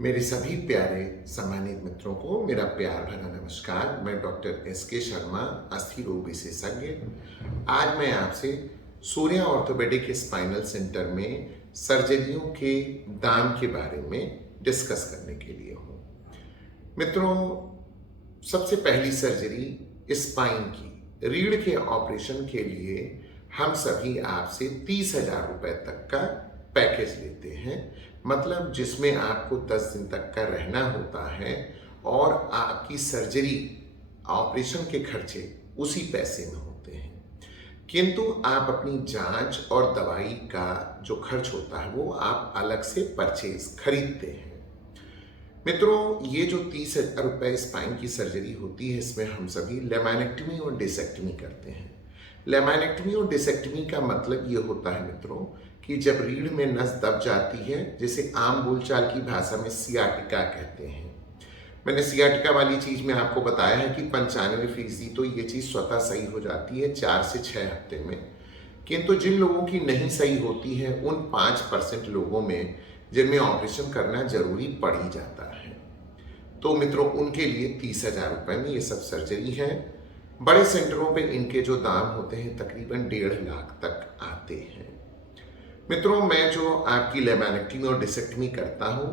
मेरे सभी प्यारे सम्मानित मित्रों को मेरा प्यार भरा नमस्कार। मैं डॉक्टर एस.के. शर्मा, अस्थि रोग विशेषज्ञ। आज मैं आपसे सूर्या ऑर्थोपेडिक स्पाइनल सेंटर में सर्जरियों के दाम के बारे में डिस्कस करने के लिए हूँ। मित्रों, सबसे पहली सर्जरी स्पाइन की रीढ़ के ऑपरेशन के लिए हम सभी आपसे 30,000 रुपए तक का पैकेज लेते हैं, मतलब जिसमें आपको 10 दिन तक का रहना होता है और आपकी सर्जरी ऑपरेशन के खर्चे उसी पैसे में होते हैं। किंतु आप अपनी जांच और दवाई का जो खर्च होता है वो आप अलग से परचेज खरीदते हैं। मित्रों, ये जो 30,000 रुपए स्पाइन की सर्जरी होती है, इसमें हम सभी लेमानेक्टमी और डिसेक्टमी करते हैं। लेमानेक्टमी और डिसेक्टमी का मतलब ये होता है मित्रों कि जब रीढ़ में नस दब जाती है, जिसे आम बोलचाल की भाषा में सियाटिका कहते हैं। मैंने सियाटिका वाली चीज में आपको बताया है कि 95% तो ये चीज स्वतः सही हो जाती है 4 से 6 हफ्ते में। किंतु जिन लोगों की नहीं सही होती है, उन 5% लोगों में जिनमें ऑपरेशन करना जरूरी पड़ ही जाता है। तो मित्रों, उनके लिए 30,000 रुपए में ये सब सर्जरी है। बड़े सेंटरों पे इनके जो दाम होते हैं तकरीबन 1.5 लाख तक आते हैं। मित्रों, मैं जो आपकी लेमानेक्टमी और डिसेक्टमी करता हूँ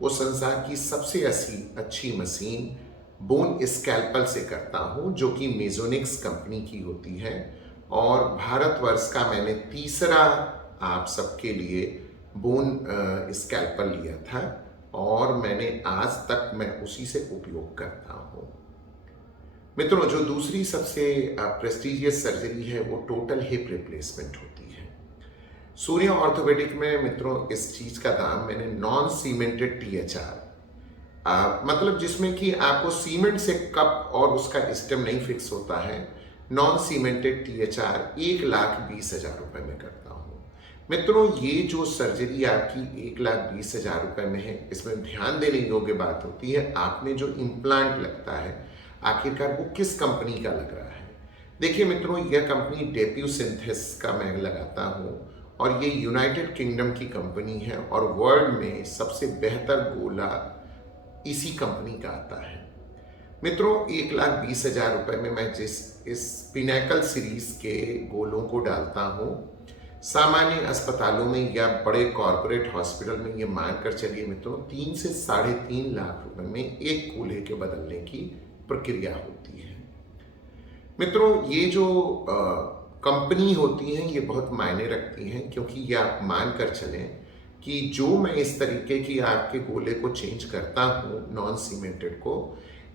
वो संसार की सबसे अच्छी मशीन बोन स्कैल्पल से करता हूँ, जो कि मेजोनिक्स कंपनी की होती है। और भारतवर्ष का मैंने तीसरा आप सबके लिए बोन स्कैल्पल लिया था और मैंने आज तक मैं उसी से उपयोग करता हूँ। मित्रों, जो दूसरी सबसे प्रेस्टिजियस सर्जरी है वो टोटल हिप रिप्लेसमेंट होती है। सूर्या ऑर्थोपेडिक में मित्रों इस चीज का दाम मैंने नॉन सीमेंटेड THR, मतलब जिसमें कि आपको सीमेंट से कप और उसका स्टेम नहीं फिक्स होता है, नॉन सीमेंटेड THR 1,20,000 रुपए में करता हूँ। मित्रों, ये जो सर्जरी आपकी 1,20,000 रुपए में है, इसमें ध्यान देने योग्य बात होती है आप में जो इम्प्लांट लगता है आखिरकार वो किस कंपनी का लग रहा है। देखिए मित्रों, यह कंपनी डेप्यू सिंथेसिस का मैं लगाता हूँ और ये यूनाइटेड किंगडम की कंपनी है और वर्ल्ड में सबसे बेहतर गोला इसी कंपनी का आता है। मित्रों, 1,20,000 रुपए में मैं इस पिनेकल सीरीज के गोलों को डालता हूँ, सामान्य अस्पतालों में या बड़े कॉरपोरेट हॉस्पिटल में ये मान कर चलिए मित्रों 3 से 3.5 लाख रुपए में एक गोले के बदलने की प्रक्रिया होती है। मित्रों, ये जो कंपनी होती हैं ये बहुत मायने रखती हैं, क्योंकि ये आप मान कर चलें कि जो मैं इस तरीके की आपके गोले को चेंज करता हूँ नॉन सीमेंटेड को,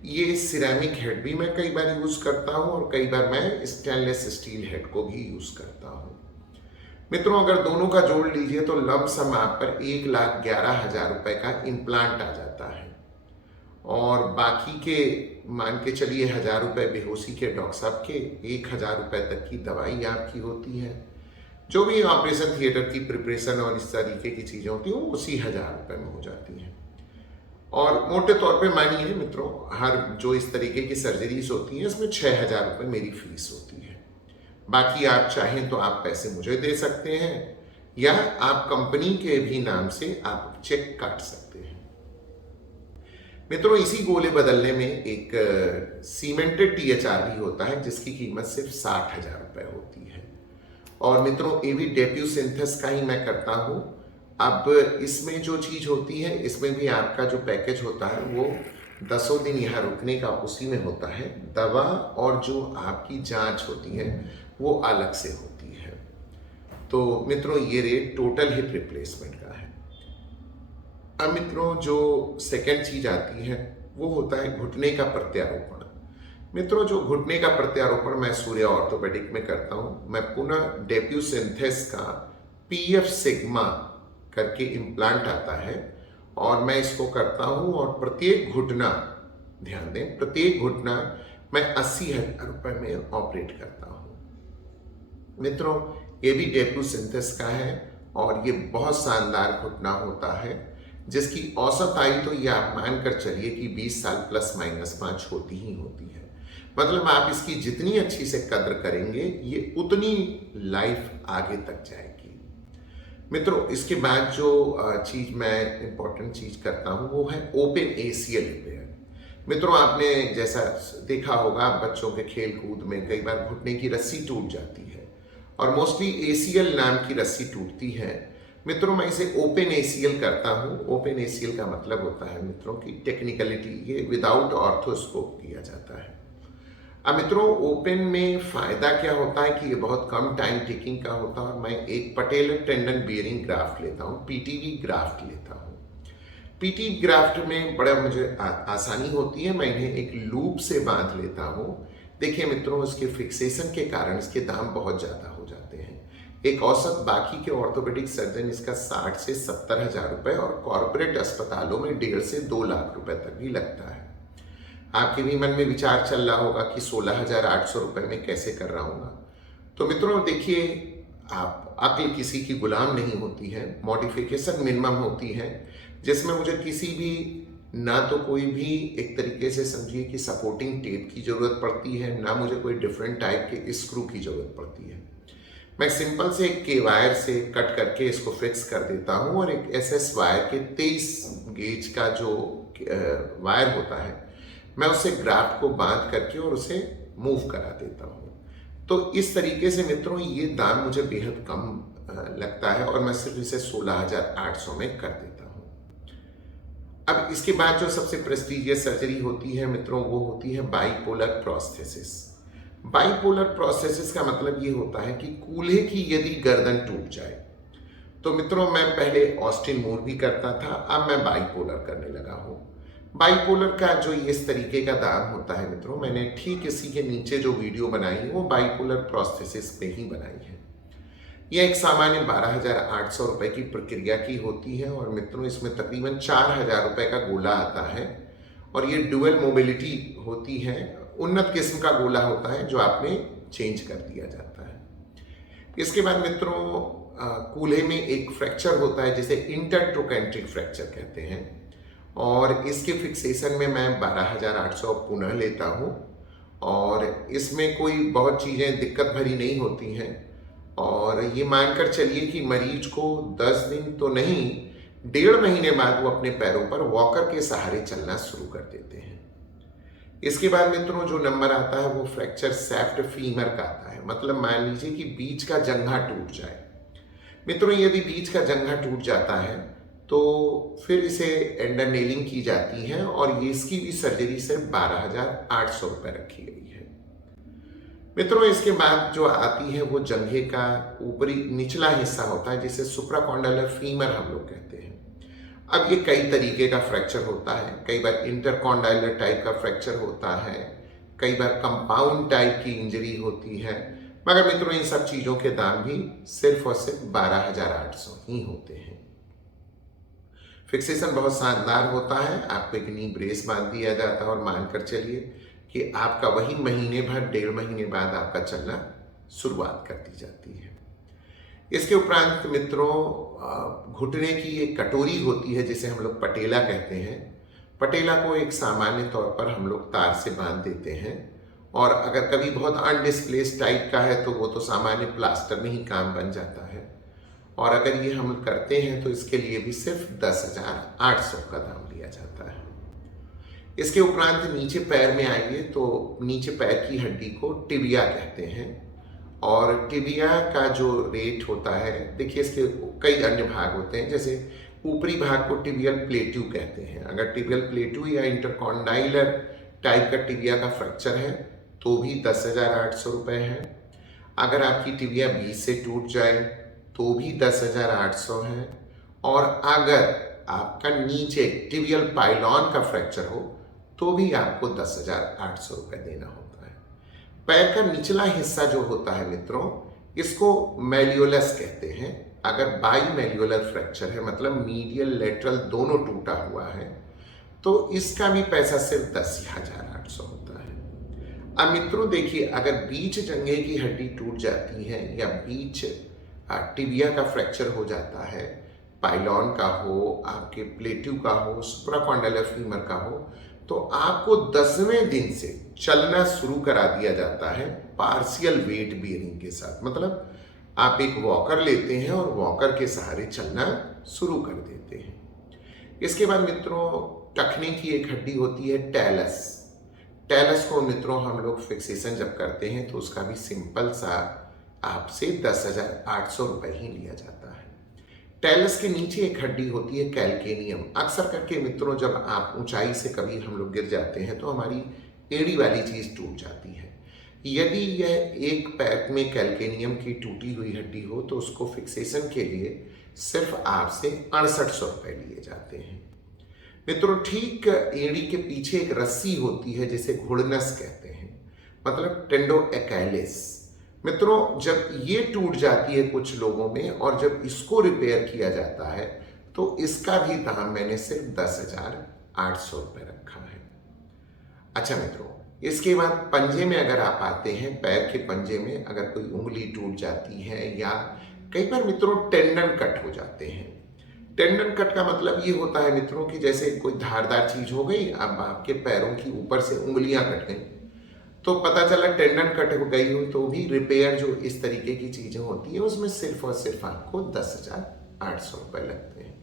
ये सिरेमिक हेड भी मैं कई बार यूज करता हूँ और कई बार मैं स्टेनलेस स्टील हेड को भी यूज करता हूँ। मित्रों, अगर दोनों का जोड़ लीजिए तो लमसम आप पर 1,11,000 रुपए का इम्प्लांट आ जाता है और बाकी के मान के चलिए 1,000 रुपए बेहोशी के डॉक्टर साहब के, 1,000 रुपए तक की दवाई आपकी होती है। जो भी ऑपरेशन थिएटर की प्रिपरेशन और इस तरीके की चीजें होती हैं वो उसी 1,000 रुपए में हो जाती हैं। और मोटे तौर पे मानिए मित्रों, हर जो इस तरीके की सर्जरीज होती हैं इसमें 6,000 रुपए मेरी फीस होती है। बाकी आप चाहें तो आप पैसे मुझे दे सकते हैं या आप कंपनी के भी नाम से आप चेक काट सकते हैं। मित्रों, इसी गोले बदलने में एक सीमेंटेड THR भी होता है जिसकी कीमत सिर्फ 60,000 रुपए होती है। और मित्रों, ये भी डेप्यू सिंथेसिस का ही मैं करता हूँ। अब इसमें जो चीज होती है, इसमें भी आपका जो पैकेज होता है वो 10 दिन यहाँ रुकने का उसी में होता है। दवा और जो आपकी जांच होती है वो अलग से होती है। तो मित्रों, ये रेट टोटल हिप रिप्लेसमेंट का है। अब मित्रों, जो सेकेंड चीज आती है वो होता है घुटने का प्रत्यारोपण। मित्रों, जो घुटने का प्रत्यारोपण मैं सूर्या ऑर्थोपेडिक में करता हूं, मैं पुनः डेप्यू सिंथेसिस का PF सिग्मा करके इम्प्लांट आता है और मैं इसको करता हूं और प्रत्येक घुटना, ध्यान दें, प्रत्येक घुटना मैं 80,000 रुपए में ऑपरेट करता हूं। मित्रों, ये भी डेप्यू सिंथेसिस का है और ये बहुत शानदार घुटना होता है जिसकी औसत आयु तो ये आप मान कर चलिए कि 20 साल ±5 होती ही होती है। मतलब आप इसकी जितनी अच्छी से कद्र करेंगे ये उतनी लाइफ आगे तक जाएगी। मित्रों, इसके बाद जो चीज़ मैं इम्पोर्टेंट चीज़ करता हूँ वो है ओपन एसीएल रिपेयर। मित्रों, आपने जैसा देखा होगा बच्चों के खेल कूद में कई बार घुटने की रस्सी टूट जाती है और मोस्टली एसीएल नाम की रस्सी टूटती है। मित्रों, मैं इसे ओपन एसीएल करता हूँ। ओपन एसीएल का मतलब होता है मित्रों की टेक्निकलिटी, ये विदाउट ऑर्थोस्कोप किया जाता है। अब मित्रों, ओपन में फायदा क्या होता है कि ये बहुत कम टाइम टेकिंग का होता है और मैं एक पटेलर टेंडन बियरिंग ग्राफ्ट लेता हूँ, पीटीवी ग्राफ्ट लेता हूँ। पीटी ग्राफ्ट में बड़ा मुझे आसानी होती है, मैं इन्हें एक लूप से बांध लेता हूँ। देखिए मित्रों, इसके फिक्सेशन के कारण इसके दाम बहुत ज़्यादा हो जाते हैं। एक औसत बाकी के ऑर्थोपेडिक सर्जन इसका 60 से 70 हज़ार रुपये और कॉरपोरेट अस्पतालों में 1.5 से 2 लाख रुपए तक भी लगता है। आपके भी मन में विचार चल रहा होगा कि 16,800 रुपये में कैसे कर रहा हूँ। तो मित्रों देखिए, आप अक्ल किसी की गुलाम नहीं होती है, मॉडिफिकेशन मिनिमम होती है, जिसमें मुझे किसी भी ना तो कोई भी एक तरीके से समझिए कि सपोर्टिंग टेप की ज़रूरत पड़ती है, ना मुझे कोई डिफरेंट टाइप के स्क्रू की ज़रूरत पड़ती है। मैं सिंपल से एक के वायर से कट करके इसको फिक्स कर देता हूँ और एक एसएस वायर के 23 गेज का जो वायर होता है, मैं उससे ग्राफ्ट को बांध करके और उसे मूव करा देता हूँ। तो इस तरीके से मित्रों ये दाम मुझे बेहद कम लगता है और मैं सिर्फ इसे 16,800 में कर देता हूँ। अब इसके बाद जो सबसे प्रेस्टिजियस सर्जरी होती है मित्रों, वो होती है बाइपोलर प्रोस्थेसिस। बाइपोलर प्रोस्थेसिस का मतलब ये होता है कि कूल्हे की यदि गर्दन टूट जाए, तो मित्रों मैं पहले ऑस्टिन मूर भी करता था, अब मैं बाइपोलर करने लगा हूँ। बाइपोलर का जो इस तरीके का दाम होता है मित्रों, मैंने ठीक इसी के नीचे जो वीडियो बनाई है वो बाइपोलर प्रोस्थेसिस पे ही बनाई है। यह एक सामान्य 12,800 रुपये की प्रक्रिया की होती है और मित्रों इसमें तकरीबन 4,000 रुपये का गोला आता है और ये डुअल मोबिलिटी होती है। उन्नत किस्म का गोला होता है जो आप में चेंज कर दिया जाता है। इसके बाद मित्रों कूल्हे में एक फ्रैक्चर होता है जिसे इंटरट्रोकेंट्रिक फ्रैक्चर कहते हैं और इसके फिक्सेशन में मैं 12,800 पुनः लेता हूँ और इसमें कोई बहुत चीज़ें दिक्कत भरी नहीं होती हैं और ये मानकर चलिए कि मरीज को 10 दिन तो नहीं, 1.5 महीने बाद वो अपने पैरों पर वॉकर के सहारे चलना शुरू कर देते हैं। इसके बाद मित्रों जो नंबर आता है वो फ्रैक्चर सैफ्ट फीमर का आता है। मतलब मान लीजिए कि बीच का जंघा टूट जाए। मित्रों यदि बीच का जंघा टूट जाता है तो फिर इसे एंडरनेलिंग की जाती है और ये इसकी भी सर्जरी सिर्फ 12,800 रुपये रखी गई है। मित्रों इसके बाद जो आती है वो जंघे का ऊपरी निचला हिस्सा होता है जिसे सुप्राकॉन्डाइलर फीमर हम लोग कहते हैं। अब ये कई तरीके का फ्रैक्चर होता है, कई बार इंटरकॉन्डाइलर टाइप का फ्रैक्चर होता है, कई बार कंपाउंड टाइप की इंजरी होती है, मगर मित्रों इन सब चीज़ों के दाम भी सिर्फ और सिर्फ 12,800 ही होते हैं। फिक्सेशन बहुत शानदार होता है, आपको एक नी ब्रेस बांध दिया जाता है और मानकर चलिए कि आपका वही महीने भर 1.5 महीने बाद आपका चलना शुरुआत कर दी जाती है। इसके उपरांत मित्रों घुटने की एक कटोरी होती है जिसे हम लोग पटेला कहते हैं। पटेला को एक सामान्य तौर पर हम लोग तार से बांध देते हैं और अगर कभी बहुत अनडिस्प्लेस टाइप का है तो वो तो सामान्य प्लास्टर में ही काम बन जाता है और अगर ये हम करते हैं तो इसके लिए भी सिर्फ 10,800 का दाम लिया जाता है। इसके उपरांत नीचे पैर में आइए तो नीचे पैर की हड्डी को टिबिया कहते हैं और टिबिया का जो रेट होता है, देखिए इसके कई अन्य भाग होते हैं, जैसे ऊपरी भाग को टिबियल प्लेट्यू कहते हैं। अगर टिबियल प्लेट्यू या इंटरकॉन्डाइलर टाइप का टिबिया का फ्रैक्चर है तो भी 10,800 रुपये है। अगर आपकी टिबिया बीच से टूट जाए तो भी 10,800 है और अगर आपका नीचे टिबियल पाइलॉन का फ्रैक्चर हो तो भी आपको 10,800 रुपये देना होता है। पैर का निचला हिस्सा जो होता है मित्रों, इसको मेलियोलस कहते हैं। अगर बाई मेलियोलर फ्रैक्चर है मतलब मीडियल लेटरल दोनों टूटा हुआ है तो इसका भी पैसा सिर्फ 10,800 होता है। अब मित्रों देखिए, अगर बीच जंघे की हड्डी टूट जाती है या बीच टिबिया का फ्रैक्चर हो जाता है, पाइलॉन का हो, आपके प्लेट्यू का हो, सुप्राकॉन्डाइलर फीमर का हो, तो आपको 10वें दिन से चलना शुरू करा दिया जाता है पार्शियल वेट बियरिंग के साथ। मतलब आप एक वॉकर लेते हैं और वॉकर के सहारे चलना शुरू कर देते हैं। इसके बाद मित्रों टखने की एक हड्डी होती है टेलस। टेलस को मित्रों हम लोग फिक्सेशन जब करते हैं तो उसका भी सिंपल सा आपसे 10,800 रुपये ही लिया जाता है। टेलस के नीचे एक हड्डी होती है कैल्केनियम। अक्सर करके मित्रों जब आप ऊंचाई से कभी हम लोग गिर जाते हैं तो हमारी एड़ी वाली चीज टूट जाती है। यदि यह एक पैर में कैल्केनियम की टूटी हुई हड्डी हो तो उसको फिक्सेशन के लिए सिर्फ आपसे 6800 रुपये लिए जाते हैं। मित्रों ठीक एड़ी के पीछे एक रस्सी होती है जिसे घुड़नस कहते हैं, मतलब टेंडो एक्ैलिस। मित्रों जब ये टूट जाती है कुछ लोगों में और जब इसको रिपेयर किया जाता है तो इसका भी दाम मैंने सिर्फ 10,800 रुपये रखा है। अच्छा मित्रों, इसके बाद पंजे में अगर आप आते हैं, पैर के पंजे में अगर कोई उंगली टूट जाती है या कई बार मित्रों टेंडन कट हो जाते हैं। टेंडन कट का मतलब ये होता है मित्रों कि जैसे कोई धारदार चीज हो गई, अब आपके पैरों की ऊपर से उंगलियां कट गई तो पता चला टेंडन कट हो गई हो, तो भी रिपेयर जो इस तरीके की चीजें होती है उसमें सिर्फ और सिर्फ आपको 10,800 रुपये लगते हैं।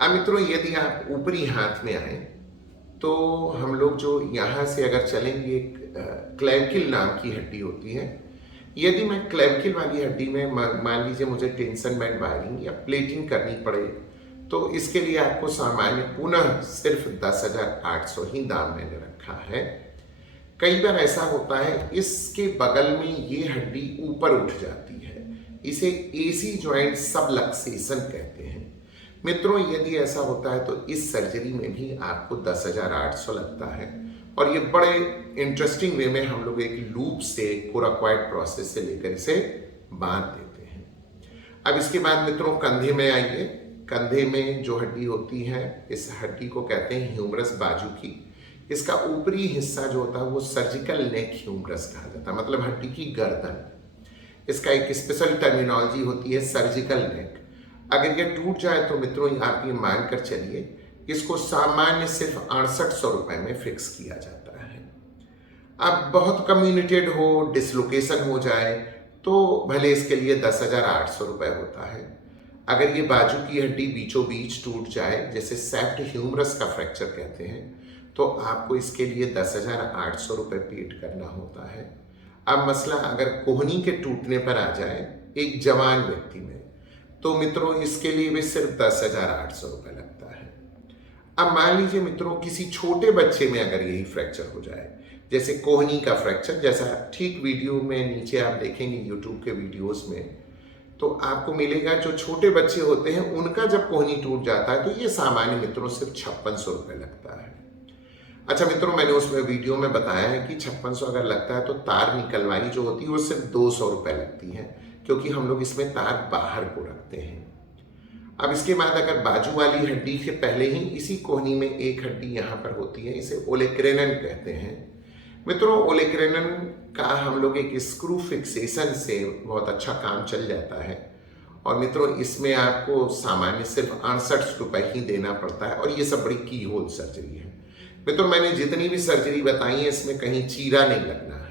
अब मित्रों यदि आप ऊपरी हाथ में आए तो हम लोग जो यहाँ से अगर चलेंगे, एक क्लैविकल नाम की हड्डी होती है। यदि मैं क्लैविकल वाली हड्डी में मान लीजिए मुझे टेंशन बैंड वायरिंग या प्लेटिंग करनी पड़े तो इसके लिए आपको सामान्य पुनः सिर्फ 10,800 ही दाम मैंने रखा है। कई बार ऐसा होता है इसके बगल में ये हड्डी ऊपर उठ जाती है, इसे एसी जॉइंट सबलक्सेशन कहते हैं। मित्रों यदि ऐसा होता है तो इस सर्जरी में भी आपको 10,800 लगता है और ये बड़े इंटरेस्टिंग वे में हम लोग एक लूप से कोराकॉइड प्रोसेस से लेकर इसे बांध देते हैं। अब इसके बाद मित्रों कंधे में आइए। कंधे में जो हड्डी होती है इस हड्डी को कहते हैं ह्यूमरस बाजू की। इसका ऊपरी हिस्सा जो होता है वो सर्जिकल नेक ह्यूमरस कहा जाता है, मतलब हड्डी की गर्दन। इसका एक स्पेशल टर्मिनोलॉजी होती है सर्जिकल नेक। अगर ये टूट जाए तो मित्रों आप ये मान कर चलिए इसको सामान्य सिर्फ 6800 रुपये में फिक्स किया जाता है। अब बहुत कम्युनिकेटेड हो, डिसलोकेशन हो जाए तो भले इसके लिए 10,800 रुपये होता है। अगर ये बाजू की हड्डी बीचों बीच टूट जाए, जैसे सेप्ट ह्यूमरस का फ्रैक्चर कहते हैं, तो आपको इसके लिए 10,800 रुपये पेड करना होता है। अब मसला अगर कोहनी के टूटने पर आ जाए एक जवान व्यक्ति में तो मित्रों इसके लिए भी सिर्फ 10,800 रुपये लगता है। अब मान लीजिए मित्रों किसी छोटे बच्चे में अगर यही फ्रैक्चर हो जाए, जैसे कोहनी का फ्रैक्चर, जैसा ठीक वीडियो में नीचे आप देखेंगे यूट्यूब के वीडियोस में, तो आपको मिलेगा जो छोटे बच्चे होते हैं उनका जब कोहनी टूट जाता है तो ये सामान्य मित्रों सिर्फ 5600 रुपये लगता है। अच्छा मित्रों, मैंने उसमें वीडियो में बताया है कि 5600 अगर लगता है तो तार निकलवाई जो होती है वो सिर्फ 200 रुपये लगती है, क्योंकि हम लोग इसमें तार बाहर को रखते हैं। अब इसके बाद अगर बाजू वाली हड्डी के पहले ही इसी कोहनी में एक हड्डी यहाँ पर होती है, इसे ओलेक्रेनन कहते हैं। मित्रों ओलेक्रेनन का हम लोग एक स्क्रू फिक्सेशन से बहुत अच्छा काम चल जाता है और मित्रों इसमें आपको सामान्य सिर्फ 68 रुपये ही देना पड़ता है और ये सब बड़ी की होल सर्जरी है। मित्रों मैंने जितनी भी सर्जरी बताई है इसमें कहीं चीरा नहीं लगना है।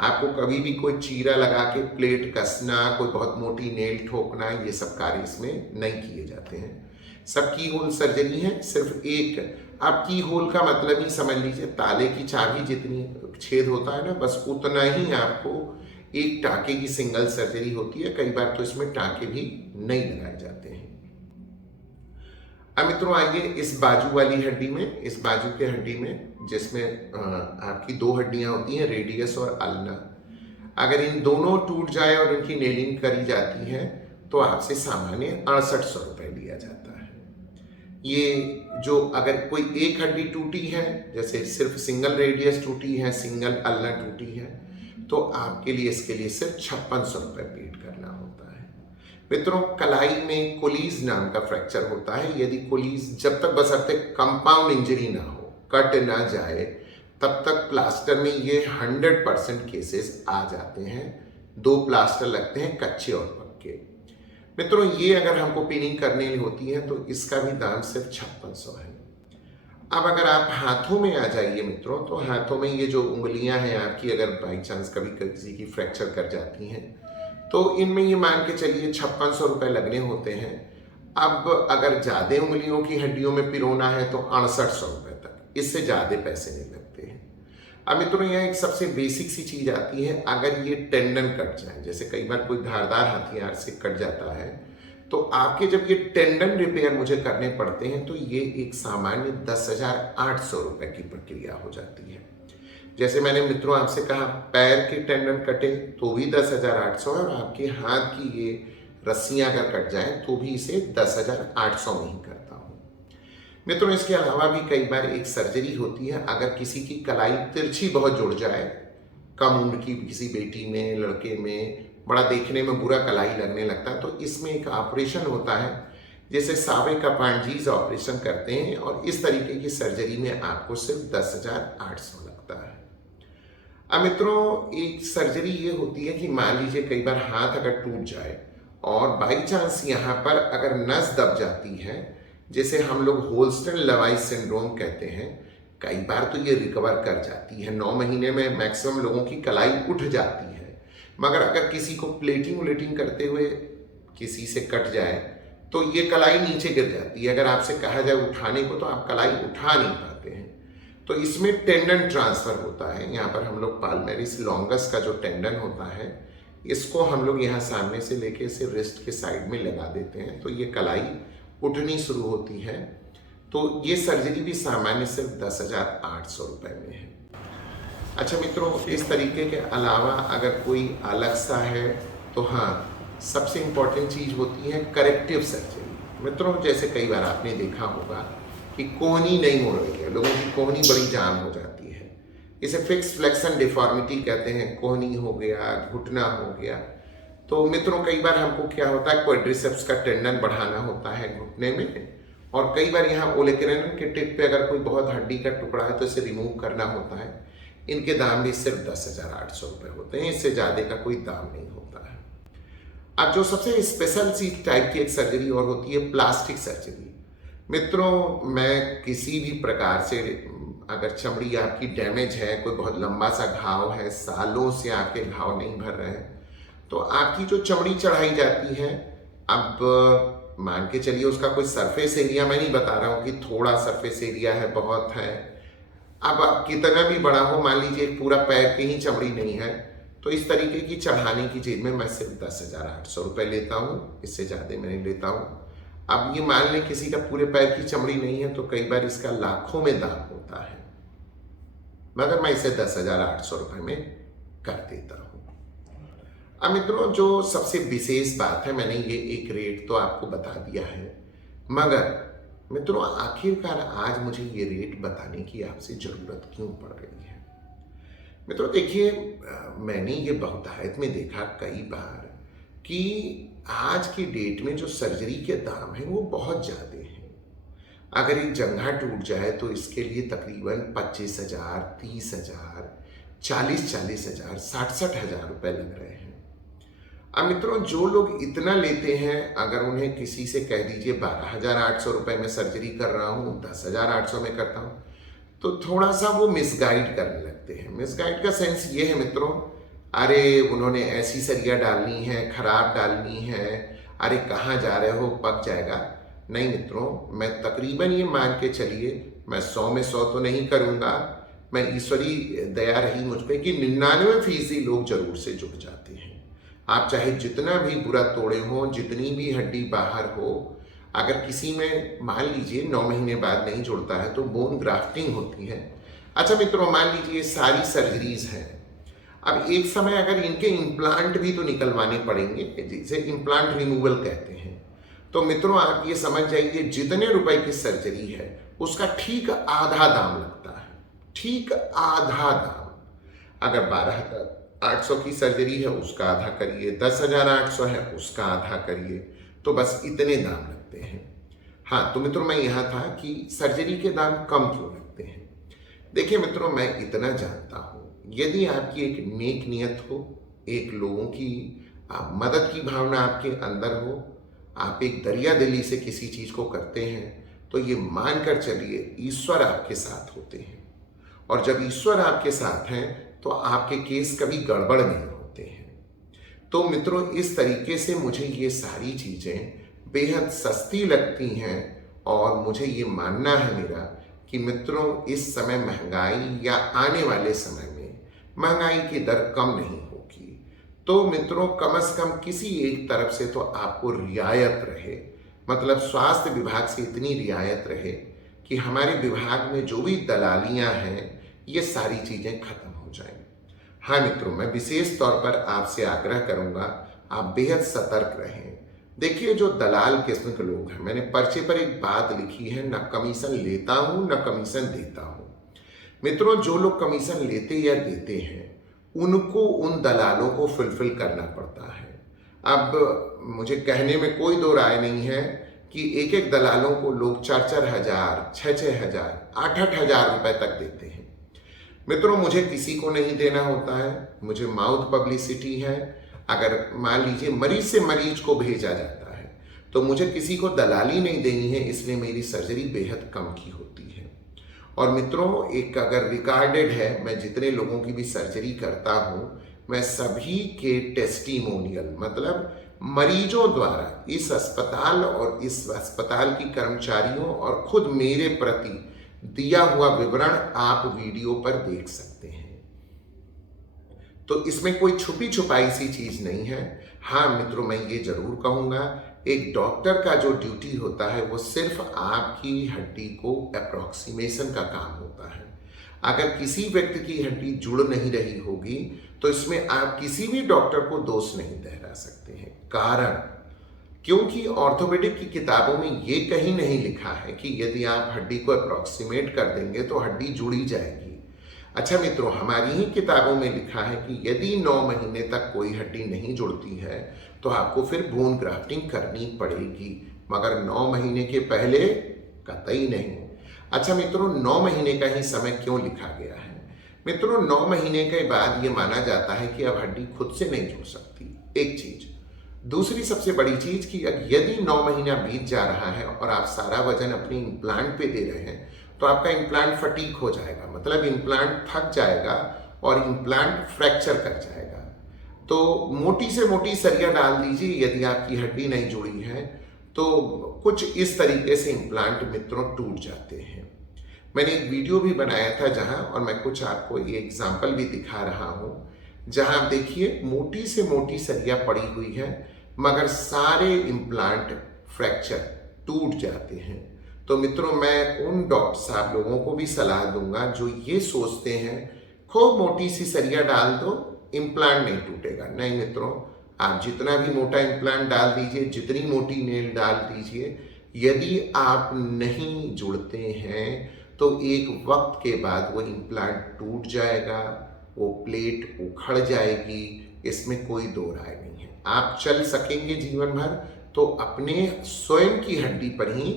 आपको कभी भी कोई चीरा लगा के प्लेट कसना, कोई बहुत मोटी नेल ठोकना, ये सब कार्य इसमें नहीं किए जाते हैं। सब की होल सर्जरी है। सिर्फ एक आप की होल का मतलब ही समझ लीजिए ताले की चाबी जितनी छेद होता है ना, बस उतना ही आपको एक टाँके की सिंगल सर्जरी होती है। कई बार तो इसमें टाँके भी नहीं लगाए जाते हैं। अब मित्रों आइए इस बाजू वाली हड्डी में, इस बाजू के हड्डी में जिसमें आपकी दो हड्डियां होती हैं, रेडियस और अल्ना। अगर इन दोनों टूट जाए और इनकी नेलिंग करी जाती है तो आपसे सामान्य 6800 रुपये लिया जाता है। ये जो अगर कोई एक हड्डी टूटी है, जैसे सिर्फ सिंगल रेडियस टूटी है, सिंगल अल्ना टूटी है, तो आपके लिए इसके लिए सिर्फ 5600 रुपये पेड करना होता है। मित्रों कलाई में कोलीज नाम का फ्रैक्चर होता है। यदि कोलीज जब तक बशर्ते कंपाउंड इंजरी ना हो, कट ना जाए, तब तक प्लास्टर में ये 100% केसेस आ जाते हैं। 2 प्लास्टर लगते हैं, कच्चे और पक्के। मित्रों ये अगर हमको पिनिंग करनी होती है तो इसका भी दाम सिर्फ 5600 है। अब अगर आप हाथों में आ जाइए मित्रों, तो हाथों में ये जो उंगलियां हैं आपकी, अगर बाई चांस कभी किसी की फ्रैक्चर कर जाती हैं तो इनमें ये मान के चलिए 5600 रुपये लगने होते हैं। अब अगर ज़्यादा उंगलियों की हड्डियों में पिरोना है तो 6800 रुपये तक, इससे ज़्यादा पैसे नहीं लगते हैं। अब मित्रों यहाँ एक सबसे बेसिक सी चीज़ आती है, अगर ये टेंडन कट जाए, जैसे कई बार कोई धारदार हथियार से कट जाता है, तो आपके जब ये टेंडन रिपेयर मुझे करने पड़ते हैं तो ये एक सामान्य 10,800 रुपये की प्रक्रिया हो जाती है। जैसे मैंने मित्रों आपसे कहा पैर के टेंडन कटे तो भी 10,800 है, और आपके हाथ की ये रस्सियां अगर कट जाए तो भी इसे 10,800 में ही करता हूँ। मित्रों इसके अलावा भी कई बार एक सर्जरी होती है, अगर किसी की कलाई तिरछी बहुत जुड़ जाए, कम उम्र की किसी बेटी में, लड़के में बड़ा देखने में बुरा कलाई लगने लगता है, तो इसमें एक ऑपरेशन होता है जैसे सावे का पांजीज ऑपरेशन करते हैं, और इस तरीके की सर्जरी में आपको सिर्फ 10,800 लगता है। अब मित्रों एक सर्जरी ये होती है कि मान लीजिए कई बार हाथ अगर टूट जाए और बाई चांस यहाँ पर अगर नस दब जाती है, जैसे हम लोग होल्स्टन लवाइस सिंड्रोम कहते हैं, कई बार तो ये रिकवर कर जाती है, 9 महीने में मैक्सिमम लोगों की कलाई उठ जाती है। मगर अगर किसी को प्लेटिंग उलेटिंग करते हुए किसी से कट जाए तो ये कलाई नीचे गिर जाती है, अगर आपसे कहा जाए उठाने को तो आप कलाई उठा नहीं पाते हैं। तो इसमें टेंडन ट्रांसफर होता है, यहाँ पर हम लोग पाल्मेरिस लॉन्गस का जो टेंडन होता है इसको हम लोग यहाँ सामने से लेके इसे रिस्ट के साइड में लगा देते हैं, तो ये कलाई उठनी शुरू होती है। तो ये सर्जरी भी सामान्य सिर्फ 10,800 रुपये में है। अच्छा मित्रों इस तरीके के अलावा अगर कोई अलग सा है तो हाँ, सबसे इम्पॉर्टेंट चीज़ होती है करेक्टिव सर्जरी। मित्रों जैसे कई बार आपने देखा होगा कि कोहनी नहीं मुड़ रही है, लोगों की कोहनी बड़ी जाम हो जाती है, इसे फिक्स फ्लेक्शन डिफॉर्मिटी कहते हैं, कोहनी हो गया, घुटना हो गया। तो मित्रों कई बार हमको क्या होता है, क्वाड्रिसेप्स का टेंडन बढ़ाना होता है घुटने में, और कई बार यहाँ ओलेक्रेनन के टिप पे अगर कोई बहुत हड्डी का टुकड़ा है तो इसे रिमूव करना होता है। इनके दाम भी सिर्फ 10,800 रुपये होते हैं, इससे ज़्यादा का कोई दाम नहीं होता है। अब जो सबसे स्पेशल सी टाइप की एक सर्जरी और होती है प्लास्टिक सर्जरी। मित्रों मैं किसी भी प्रकार से अगर चमड़ी आपकी डैमेज है, कोई बहुत लंबा सा घाव है, सालों से आपके घाव नहीं भर रहे हैं, तो आपकी जो चमड़ी चढ़ाई जाती है, अब मान के चलिए उसका कोई सरफेस एरिया, मैं नहीं बता रहा हूँ कि थोड़ा सरफेस एरिया है, बहुत है, अब आप कितना भी बड़ा हो, मान लीजिए पूरा पैर की ही चमड़ी नहीं है, तो इस तरीके की चढ़ाने की चीज़ में मैं सिर्फ 10,800 रुपये लेता हूँ, इससे ज़्यादा मैं नहीं लेता हूँ। अब ये मान लें किसी का पूरे पैर की चमड़ी नहीं है तो कई बार इसका लाखों में दाम होता है, मगर मैं इसे 10,800 रुपये में कर देता हूँ। अब मित्रों जो सबसे विशेष बात है, मैंने ये एक रेट तो आपको बता दिया है, मगर मित्रों आखिरकार आज मुझे ये रेट बताने की आपसे ज़रूरत क्यों पड़ रही है। मित्रों देखिए मैंने ये बहुतायत में देखा कई बार कि आज की डेट में जो सर्जरी के दाम हैं वो बहुत ज़्यादा हैं। अगर एक जंघा टूट जाए तो इसके लिए तकरीबन 25,000, 30,000, 40,000, 60,000 रुपये लग रहे हैं। अब मित्रों जो लोग इतना लेते हैं, अगर उन्हें किसी से कह दीजिए 12,800 रुपये में सर्जरी कर रहा हूँ, 10,800 में करता हूँ, तो थोड़ा सा वो मिसगाइड करने लगते हैं। मिसगाइड का सेंस ये है मित्रों, अरे उन्होंने ऐसी सरिया डालनी है, खराब डालनी है, अरे कहाँ जा रहे हो, पक जाएगा। नहीं मित्रों, मैं तकरीबन ये मान के चलिए, मैं 100 में 100 तो नहीं करूँगा, मैं ईश्वरी दया रही मुझ पर कि 99% लोग जरूर से जुड़ जाते हैं। आप चाहे जितना भी बुरा तोड़े हो, जितनी भी हड्डी बाहर हो, अगर किसी में मान लीजिए 9 महीने बाद नहीं जुड़ता है तो बोन ग्राफ्टिंग होती है। अच्छा मित्रों मान लीजिए सारी सर्जरीज हैं, अब एक समय अगर इनके इम्प्लांट भी तो निकलवाने पड़ेंगे, जिसे इम्प्लांट रिमूवल कहते हैं, तो मित्रों आप ये समझ जाइए जितने रुपए की सर्जरी है उसका ठीक आधा दाम लगता है, ठीक आधा दाम। अगर 12,800 की सर्जरी है उसका आधा करिए, 10,800 है उसका आधा करिए, तो बस इतने दाम लगते हैं। हाँ तो मित्रों मैं यहाँ था कि सर्जरी के दाम कम क्यों लगते हैं। देखिए मित्रों मैं इतना जानता हूँ, यदि आपकी एक नेक नियत हो, एक लोगों की मदद की भावना आपके अंदर हो, आप एक दरिया दिली से किसी चीज़ को करते हैं, तो ये मानकर चलिए ईश्वर आपके साथ होते हैं, और जब ईश्वर आपके साथ हैं तो आपके केस कभी गड़बड़ नहीं होते हैं। तो मित्रों इस तरीके से मुझे ये सारी चीज़ें बेहद सस्ती लगती हैं और मुझे ये मानना है मेरा कि मित्रों इस समय महंगाई या आने वाले समय में महंगाई की दर कम नहीं होगी। तो मित्रों कम से कम किसी एक तरफ से तो आपको रियायत रहे, मतलब स्वास्थ्य विभाग से इतनी रियायत रहे कि हमारे विभाग में जो भी दलालियां हैं ये सारी चीज़ें खत्म हो जाएं। हाँ मित्रों, मैं विशेष तौर पर आपसे आग्रह करूंगा आप बेहद सतर्क रहें। देखिए जो दलाल किस्म के लोग हैं, मैंने पर्चे पर एक बात लिखी है, न कमीशन लेता हूं न कमीशन देता हूं। मित्रों जो लोग कमीशन लेते या देते हैं उनको उन दलालों को फुलफिल करना पड़ता है। अब मुझे कहने में कोई दो राय नहीं है कि एक एक दलालों को लोग 4-4 हज़ार, 6-6 हज़ार, 8-8 हज़ार रुपए तक देते हैं। मित्रों मुझे किसी को नहीं देना होता है, मुझे माउथ पब्लिसिटी है। अगर मान लीजिए मरीज से मरीज को भेजा जाता है तो मुझे किसी को दलाली नहीं देनी है, इसलिए मेरी सर्जरी बेहद कम की होती है। और मित्रों एक अगर रिकॉर्डेड है, मैं जितने लोगों की भी सर्जरी करता हूं मैं सभी के टेस्टिमोनियल मतलब मरीजों द्वारा इस अस्पताल और इस अस्पताल की कर्मचारियों और खुद मेरे प्रति दिया हुआ विवरण आप वीडियो पर देख सकते हैं। तो इसमें कोई छुपी छुपाई सी चीज नहीं है। हाँ मित्रों मैं ये जरूर कहूंगा, एक डॉक्टर का जो ड्यूटी होता है वो सिर्फ आपकी हड्डी को अप्रोक्सीमेशन का काम होता है। अगर किसी व्यक्ति की हड्डी जुड़ नहीं रही होगी तो इसमें आप किसी भी डॉक्टर को दोष नहीं ठहरा सकते हैं। कारण क्योंकि ऑर्थोपेडिक की किताबों में ये कहीं नहीं लिखा है कि यदि आप हड्डी को अप्रोक्सीमेट कर देंगे तो हड्डी जुड़ी जाएगी। अच्छा मित्रों हमारी ही किताबों में लिखा है कि यदि 9 महीने तक कोई हड्डी नहीं जुड़ती है तो आपको फिर बोन ग्राफ्टिंग करनी पड़ेगी, मगर 9 महीने के पहले कतई नहीं। अच्छा मित्रों 9 महीने का ही समय क्यों लिखा गया है? मित्रों 9 महीने के बाद ये माना जाता है कि अब हड्डी खुद से नहीं जुड़ सकती, एक चीज। दूसरी सबसे बड़ी चीज कि यदि 9 महीना बीत जा रहा है और आप सारा वजन अपने इम्प्लांट पे दे रहे हैं तो आपका इम्प्लांट फटीक हो जाएगा, मतलब इम्प्लांट थक जाएगा और इम्प्लांट फ्रैक्चर कर जाएगा। तो मोटी से मोटी सरिया डाल दीजिए, यदि आपकी हड्डी नहीं जुड़ी है तो कुछ इस तरीके से इम्प्लांट मित्रों टूट जाते हैं। मैंने एक वीडियो भी बनाया था जहां, और मैं कुछ आपको ये एग्जाम्पल भी दिखा रहा हूं, जहां आप देखिए मोटी से मोटी सरिया पड़ी हुई है मगर सारे इम्प्लांट फ्रैक्चर टूट जाते हैं। तो मित्रों मैं उन डॉक्टर साहब लोगों को भी सलाह दूंगा जो ये सोचते हैं खूब मोटी सी सरिया डाल दो इम्प्लांट नहीं टूटेगा। नहीं मित्रों, आप जितना भी मोटा इम्प्लांट डाल दीजिए, जितनी मोटी नेल डाल दीजिए, यदि आप नहीं जुड़ते हैं तो एक वक्त के बाद वो इम्प्लांट टूट जाएगा, वो प्लेट उखड़ जाएगी, इसमें कोई दो राय नहीं है। आप चल सकेंगे जीवन भर तो अपने स्वयं की हड्डी पर ही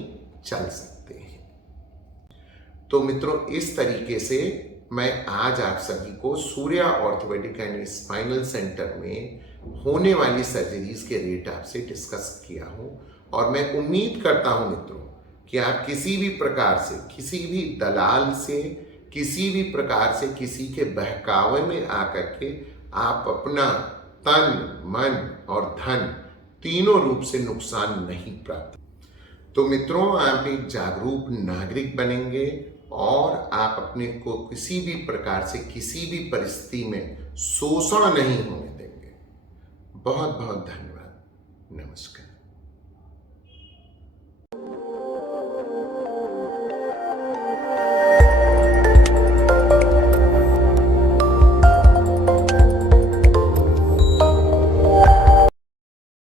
चल सकते हैं। तो मित्रों इस तरीके से मैं आज आप सभी को Surya orthopaedic and spinal centre में होने वाली सर्जरीज के रेट आपसे डिस्कस किया हूं, और मैं उम्मीद करता हूं मित्रों कि आप किसी भी प्रकार से, किसी भी दलाल से, किसी भी प्रकार से किसी के बहकावे में आकर के आप अपना तन, मन और धन तीनों रूप से नुकसान नहीं प्राप्त। तो मित्रों आप एक जागरूक नागरिक बनेंगे और आप अपने को किसी भी प्रकार से किसी भी परिस्थिति में शोषण नहीं होने देंगे। बहुत बहुत धन्यवाद। नमस्कार।